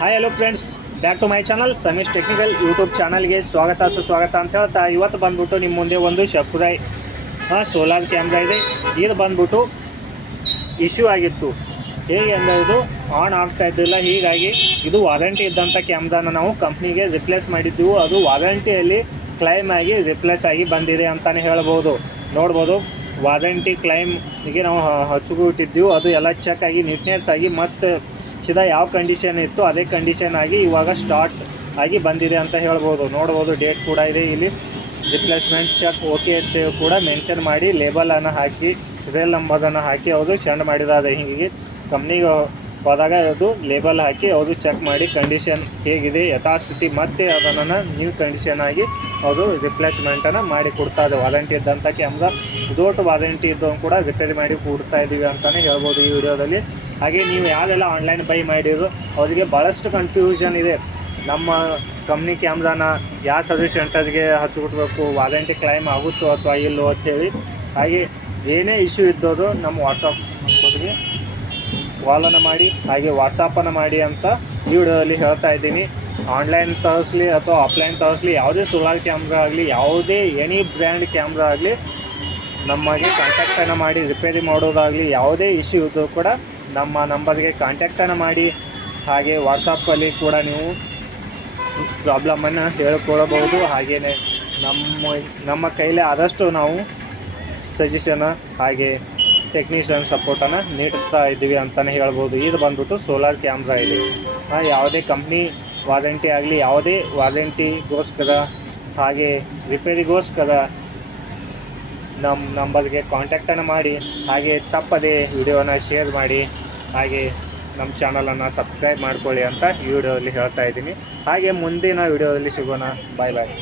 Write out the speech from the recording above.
Hi hello friends, back to my channel Samish technical YouTube ಚಾನಲ್ಗೆ ಸ್ವಾಗತ ಸುಸ್ವಾಗತ ಅಂತ ಹೇಳ್ತಾ ಇವತ್ತು ಬಂದ್ಬಿಟ್ಟು ನಿಮ್ಮ ಮುಂದೆ ಒಂದು ಶಕುರೈ ಸೋಲಾರ್ ಕ್ಯಾಮ್ರಾ ಇದೆ. ಇದು ಬಂದ್ಬಿಟ್ಟು ಇಶ್ಯೂ ಆಗಿತ್ತು. ಹೇಗೆ ಅಂದರೆ ಇದು ಆನ್ ಆಗ್ತಾ ಇದ್ದಿಲ್ಲ. ಹೀಗಾಗಿ ಇದು ವಾರಂಟಿ ಇದ್ದಂಥ ಕ್ಯಾಮ್ರಾನ ನಾವು ಕಂಪ್ನಿಗೆ ರಿಪ್ಲೇಸ್ ಮಾಡಿದ್ದೆವು. ಅದು ವಾರಂಟಿಯಲ್ಲಿ ಕ್ಲೈಮ್ ಆಗಿ ರಿಪ್ಲೇಸ್ ಆಗಿ ಬಂದಿದೆ ಅಂತಲೇ ಹೇಳ್ಬೋದು. ನೋಡ್ಬೋದು, ವಾರಂಟಿ ಕ್ಲೈಮ್ಗೆ ನಾವು ಹಚ್ಚಿಬಿಟ್ಟಿದ್ದೆವು. ಅದು ಎಲ್ಲ ಚೆಕ್ ಆಗಿ ನೀಟ್ನೆಸ್ ಆಗಿ ಮತ್ತು ಸೀದಾ ಯಾವ ಕಂಡೀಷನ್ ಇತ್ತು ಅದೇ ಕಂಡೀಷನ್ ಆಗಿ ಇವಾಗ ಸ್ಟಾರ್ಟ್ ಆಗಿ ಬಂದಿದೆ ಅಂತ ಹೇಳ್ಬೋದು. ನೋಡ್ಬೋದು, ಡೇಟ್ ಕೂಡ ಇದೆ ಇಲ್ಲಿ. ರಿಪ್ಲೇಸ್ಮೆಂಟ್ ಚೆಕ್ ಓಕೆ ಅಂತ ಕೂಡ ಮೆನ್ಷನ್ ಮಾಡಿ ಲೇಬಲನ್ನು ಹಾಕಿ ಸೀರಿಯಲ್ ನಂಬರನ್ನು ಹಾಕಿ ಅವರು ಸೆಂಡ್ ಮಾಡಿದ್ದಾರೆ. ಹೀಗೆ ಕಂಪ್ನಿಗೆ ಹೋದಾಗ ಅದು ಲೇಬಲ್ ಹಾಕಿ ಅವರು ಚೆಕ್ ಮಾಡಿ ಕಂಡೀಷನ್ ಹೇಗಿದೆ ಯಥಾಸ್ಥಿತಿ ಮತ್ತು ಅದನ್ನು ನ್ಯೂ ಕಂಡೀಷನ್ ಆಗಿ ಅವರು ರಿಪ್ಲೇಸ್ಮೆಂಟನ್ನು ಮಾಡಿ ಕೊಡ್ತಾರೆ. ವಾರಂಟಿ ಇದ್ದಂಥ ಕ್ಯಾಮ್ರಾ ದೊಡ್ಡ ವಾರಂಟಿ ಇದ್ದವನು ಕೂಡ ರಿಪೇರಿ ಮಾಡಿ ಕೊಡ್ತಾ ಇದ್ದೀವಿ ಅಂತಲೇ ಹೇಳ್ಬೋದು ಈ ವಿಡಿಯೋದಲ್ಲಿ. ಹಾಗೆ ನೀವು ಯಾರೆಲ್ಲ ಆನ್ಲೈನ್ ಬೈ ಮಾಡಿದ್ರು ಅವರಿಗೆ ಭಾಳಷ್ಟು ಕನ್ಫ್ಯೂಷನ್ ಇದೆ. ನಮ್ಮ ಕಂಪ್ನಿ ಕ್ಯಾಮ್ರಾನ ಯಾವ ಸರ್ವಿಸ್ ಸೆಂಟರ್ಗೆ ಹಚ್ಚಿಬಿಡ್ಬೇಕು, ವಾರಂಟಿ ಕ್ಲೈಮ್ ಆಗುತ್ತೋ ಅಥವಾ ಇಲ್ಲೋ ಅಂಥೇಳಿ. ಹಾಗೆ ಏನೇ ಇಶ್ಯೂ ಇದ್ದೋದು ನಮ್ಮ ವಾಟ್ಸಪ್ ನಂಬರ್ಗೆ ಕಾಲನ್ನು ಮಾಡಿ ಹಾಗೆ ವಾಟ್ಸಪ್ಪನ್ನು ಮಾಡಿ ಅಂತ ಈ ವಿಡಿಯೋದಲ್ಲಿ ಹೇಳ್ತಾ ಇದ್ದೀನಿ. ಆನ್ಲೈನ್ ತರಿಸ್ಲಿ ಅಥವಾ ಆಫ್ಲೈನ್ ತರಿಸ್ಲಿ, ಯಾವುದೇ ಸೋಲಾರ್ ಕ್ಯಾಮ್ರಾ ಆಗಲಿ, ಯಾವುದೇ ಎನಿ ಬ್ರ್ಯಾಂಡ್ ಕ್ಯಾಮ್ರಾ ಆಗಲಿ, ನಮಗೆ ಕಾಂಟ್ಯಾಕ್ಟನ್ನು ಮಾಡಿ ರಿಪೇರಿ ಮಾಡೋದಾಗಲಿ, ಯಾವುದೇ ಇಶ್ಯೂ ಇದ್ದರೂ ಕೂಡ ನಮ್ಮ ನಂಬರ್ಗೆ ಕಾಂಟ್ಯಾಕ್ಟನ್ನು ಮಾಡಿ. ಹಾಗೆ ವಾಟ್ಸಪ್ಪಲ್ಲಿ ಕೂಡ ನೀವು ಪ್ರಾಬ್ಲಮನ್ನು ಹೇಳ್ಕೊಳ್ಬೋದು. ಹಾಗೆಯೇ ನಮ್ಮ ಕೈಲೇ ಆದಷ್ಟು ನಾವು ಸಜೆಷನ್ ಹಾಗೆ ಟೆಕ್ನಿಷಿಯನ್ ಸಪೋರ್ಟನ್ನು ನೀಡ್ತಾ ಇದ್ದೀವಿ ಅಂತಲೇ ಹೇಳ್ಬೋದು. ಇದು ಬಂದ್ಬಿಟ್ಟು ಸೋಲಾರ್ ಕ್ಯಾಮ್ರಾ ಇದೆ. ಯಾವುದೇ ಕಂಪ್ನಿ ವಾರಂಟಿ ಆಗಲಿ, ಯಾವುದೇ ವಾರಂಟಿಗೋಸ್ಕರ ಹಾಗೆ ರಿಪೇರಿಗೋಸ್ಕರ ನಮ್ಮ ನಂಬರ್ಗೆ ಕಾಂಟ್ಯಾಕ್ಟನ್ನು ಮಾಡಿ. ಹಾಗೆ ತಪ್ಪದೇ ವಿಡಿಯೋನ ಶೇರ್ ಮಾಡಿ. ಹಾಗೆ ನಮ್ಮ ಚಾನಲನ್ನು ಸಬ್ಸ್ಕ್ರೈಬ್ ಮಾಡ್ಕೊಳ್ಳಿ ಅಂತ ಈ ವಿಡಿಯೋದಲ್ಲಿ ಹೇಳ್ತಾ ಇದ್ದೀನಿ. ಹಾಗೆ ಮುಂದಿನ ವಿಡಿಯೋದಲ್ಲಿ ಸಿಗೋಣ. ಬಾಯ್ ಬಾಯ್.